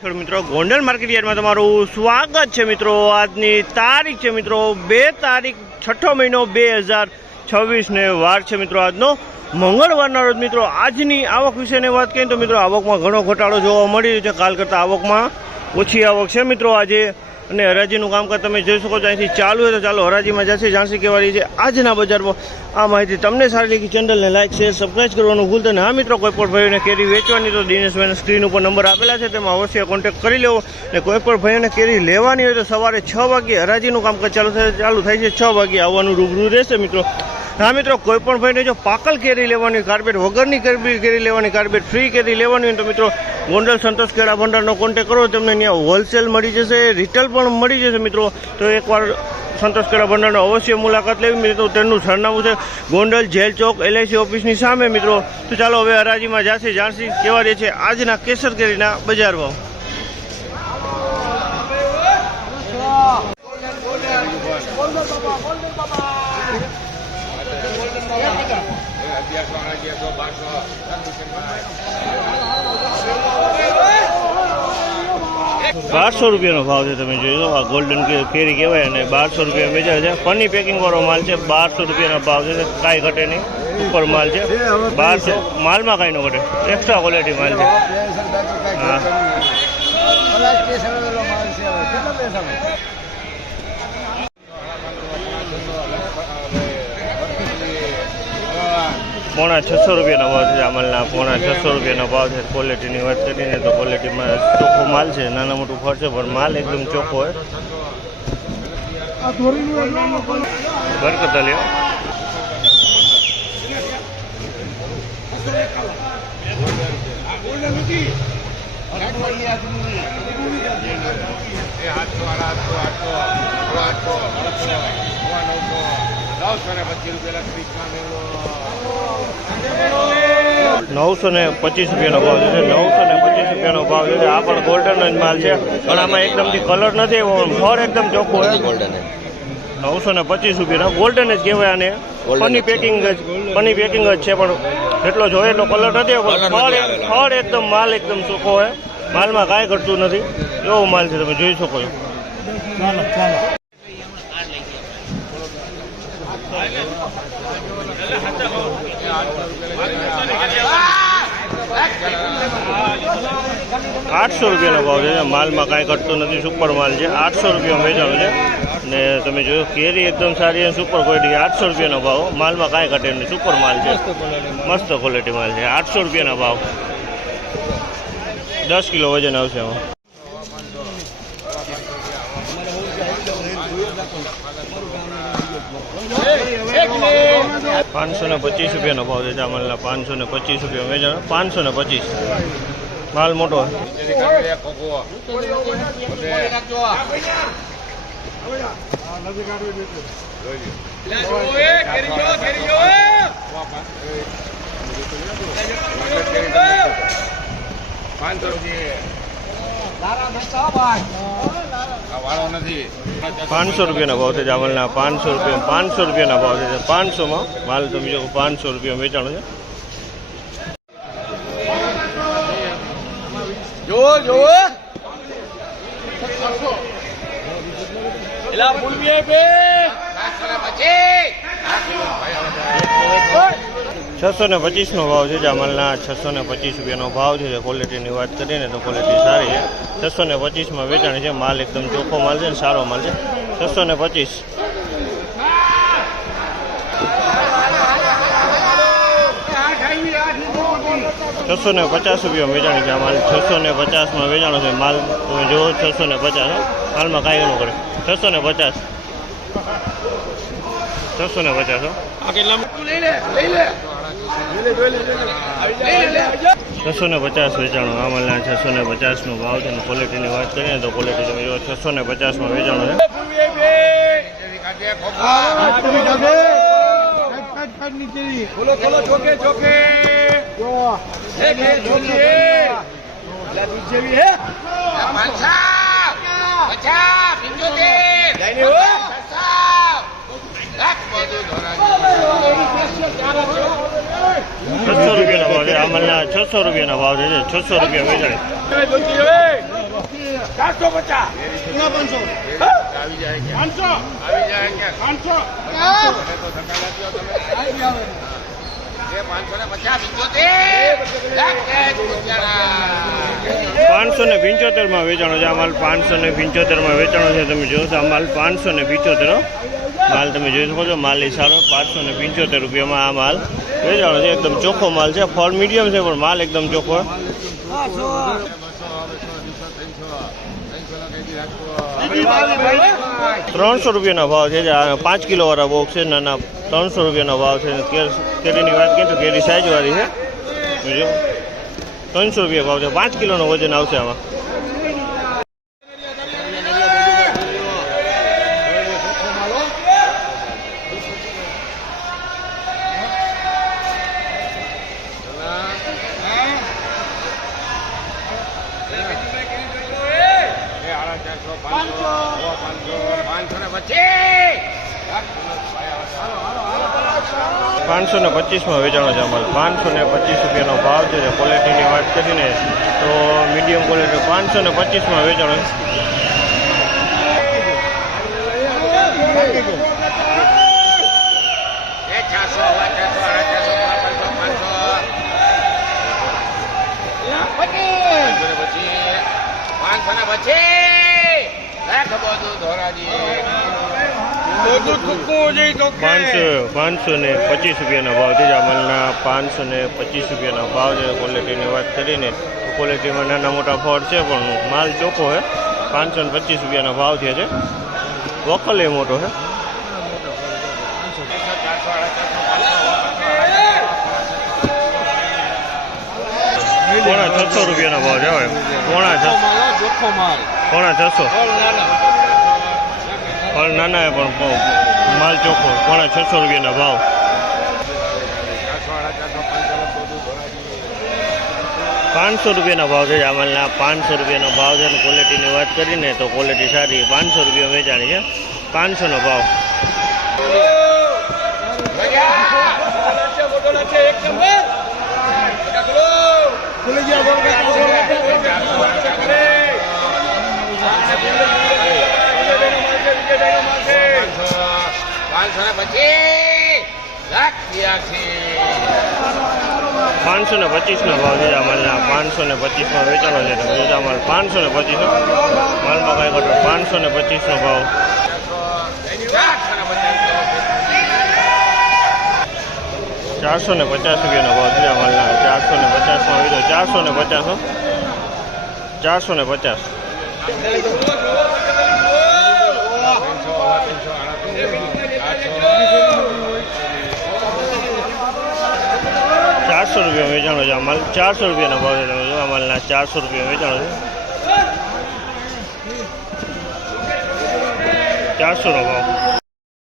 ખેડૂત મિત્રો ગોંડલ માર્કેટ યાર્ડમાં તમારું સ્વાગત છે મિત્રો। આજની તારીખ છે મિત્રો 2 તારીખ 6ઠો મહિનો 2026 ને વાર છે મિત્રો આજનો મંગળવારના રોજ મિત્રો। આજની આવક વિશેની વાત કરીએ તો મિત્રો આવકમાં ઘણો ઘટાડો જોવા મળી રહ્યો છે। કાલ કરતાં આવકમાં ઓછી આવક છે મિત્રો આજે। અને હરાજીનું કામકાજ તમે જોઈ શકો છો અહીંથી ચાલુ હોય તો ચાલો હરાજીમાં જશે જાણસી કહેવા રહી છે આજના બજારમાં। આ માહિતી તમને સારી લાગી ચેનલને લાઇક શેર સબસ્ક્રાઈબ કરવાનું ભૂલતા નહીં। હા મિત્રો કોઈ પણ ભાઈઓને કેરી વેચવાની તો દિનેશભાઈના સ્ક્રીન ઉપર નંબર આપેલા છે તેમાં અવશ્ય કોન્ટેક્ટ કરી લેવો। અને કોઈ પણ ભાઈઓને કેરી લેવાની હોય તો સવારે 6 વાગ્યે હરાજીનું કામકાજ ચાલુ થાય છે। 6 વાગ્યે આવવાનું રૂબરૂ રહેશે મિત્રો। હા મિત્રો કોઈ પણ ભાઈને જો પાકલ કેરી લેવાની કાર્પેટ વગરની કેરી લેવાની કાર્પેટ ફ્રી કેરી લેવાની હોય તો મિત્રો ગોંડલ સંતોષ કેળા ભંડારનો કોન્ટેક્ટ કરો। તમને ત્યાં હોલસેલ મળી જશે રિટેલ પણ મળી જશે મિત્રો। તો એકવાર સંતોષ કેળા ભંડારનો અવશ્ય મુલાકાત લેવી મિત્રો। તેનું સરનામું છે ગોંડલ જેલ ચોક LIC ઓફિસની સામે મિત્રો। તો ચાલો હવે હરાજીમાં જાશે જાણસી કેવા રહે છે આજના કેસર કેરીના બજાર ભાવ। ₹1200 ભાવ છે તમે જોઈ લો। આ ગોલ્ડન કેરી કહેવાય અને ₹1200 વેચાય છે। પન્ની પેકિંગ વાળો માલ છે। ₹1200 ભાવ છે, કાંઈ ઘટે નહીં, ઉપર માલ છે। 1200 માલમાં કાંઈ ન ઘટે, એક્સ્ટ્રા ક્વોલિટી માલ છે। હા ₹650 ભાવ છે। આ માલના ₹650 ભાવ છે। ક્વોલિટીની વાત કરીને તો ક્વોલિટીમાં ચોખ્ખો માલ છે। નાના મોટું ફળ છે પણ માલ એકદમ ચોખ્ખો હોય। બરકત લ્યો ₹925 ભાવ છે। ₹925 ભાવ છે। આ પણ ગોલ્ડન જ માલ છે પણ આમાં એકદમથી કલર નથી, ફળ એકદમ ચોખ્ખો હોય। ₹925 ગોલ્ડન જ કહેવાય આને। પની પેકિંગ જ છે પણ જેટલો જોઈએ એટલો કલર નથી, ફળ એકદમ માલ એકદમ ચોખ્ખો હોય। માલમાં કાંઈ ઘટતું નથી એવો માલ છે, તમે જોઈ શકો છો। ₹800 ભાવ છે। માલમાં કાંઈ ઘટતું નથી, સુપર માલ છે। ₹800 વેચાણું છે ને તમે જોયું કેરી એકદમ સારી અને સુપર ક્વોલિટી। ₹800 ભાવ, માલમાં કાંઈ ઘટે નહીં, સુપર માલ છે, મસ્ત ક્વોલિટી માલ છે। ₹800 ભાવ, 10 કિલો વજન આવશે એમાં। ₹525 ભાવ છે। ચામલના ₹525 વેચાણ, 525 માલ મોટો। ₹500 ભાવ છે। ચાવલના ₹500 ભાવ છે। 500માં માલ તમે જો ₹500 વેચાણો છે। ₹625 ભાવ છે। જામલના ₹625 ભાવ છે। ક્વોલિટીની વાત કરીએ ને તો ક્વોલિટી સારી છે। 625માં વેચાણ છે। માલ એકદમ ચોખ્ખો માલ છે, સારો માલ છે। 625 ₹650 વેચાણ છે। માલ 650માં વેચાણો છે। માલ તમે જુઓ 650, માલમાં કાંઈ ન કરે। 650 ₹650 વેચાણો। આ માલના 650 ભાવ છે। ક્વોલિટીની વાત કરીએ તો ક્વોલિટી તમે જુઓ 650માં વેચાણો છે। ₹600 ભાવ છે। આમલના ₹600 ભાવ છે। ₹600 વેચાય। 450 પૂરા 500 આવી જાય કે 500 આવી જાય કે 500 મને તો ધક્કા લાગ્યો તમે આવી આવે એ 550 575 માં વેચાણો છે આ માલ 575 માં વેચાણો છે તમે જોશો આ માલ 575 માલ તમે જોઈ શકો છો માલની સારો 575 રૂપિયામાં આ માલ વેચાણો છે એકદમ ચોખ્ખો માલ છે ફળ મીડિયમ છે પણ માલ એકદમ ચોખ્ખો 300 રૂપિયાના ભાવ છે 5 કિલો વાળા બોક્સ છે નાના 300 રૂપિયાનો ભાવ છે કેરીની વાત કરીએ તો કેરી સાઈઝ વાળી છે જો 300 રૂપિયા ભાવ છે 5 કિલોનો વજન આવશે આમાં ₹525 માં વેચાણો છે અમારે ₹525 રૂપિયાનો ભાવ છે ક્વોલિટીની વાત કરીને તો મીડિયમ ક્વોલિટી 525 માં વેચાણો છે 525 રૂપિયાનો ભાવ છે જામલના 525 રૂપિયાનો ભાવ છે ક્વોલિટીની વાત કરીને ક્વોલિટીમાં નાના મોટા ફળ છે પણ માલ ચોખ્ખો છે 525 રૂપિયાનો ભાવ થયા છે વકલ એ મોટો છે પોણા 600 રૂપિયાનો ભાવ છે હવે પોણા 600 ફળ નાના પણ માલ ચોખ્ખો પોણા 600 રૂપિયાના ભાવ 500 રૂપિયાના ભાવ છે જામલના 500 રૂપિયાનો ભાવ છે અને ક્વોલિટીની વાત કરીને તો ક્વોલિટી સારી 500 રૂપિયા વેચાણી છે 500 નો ભાવ ₹525 નો ભાવ છે માલના 525 માં વેચાણો છે તમે જોજો માલ 525 માલમાં કઈ ઘટો 525 નો ભાવ 450 રૂપિયાનો ભાવ છે માલના 450 માં વીધો 450 450 400 રૂપિયા વેચાણો છે માલ 400 રૂપિયાનો ભાવ છે માલના 400 રૂપિયા વેચાણો છે 400 નો ભાવ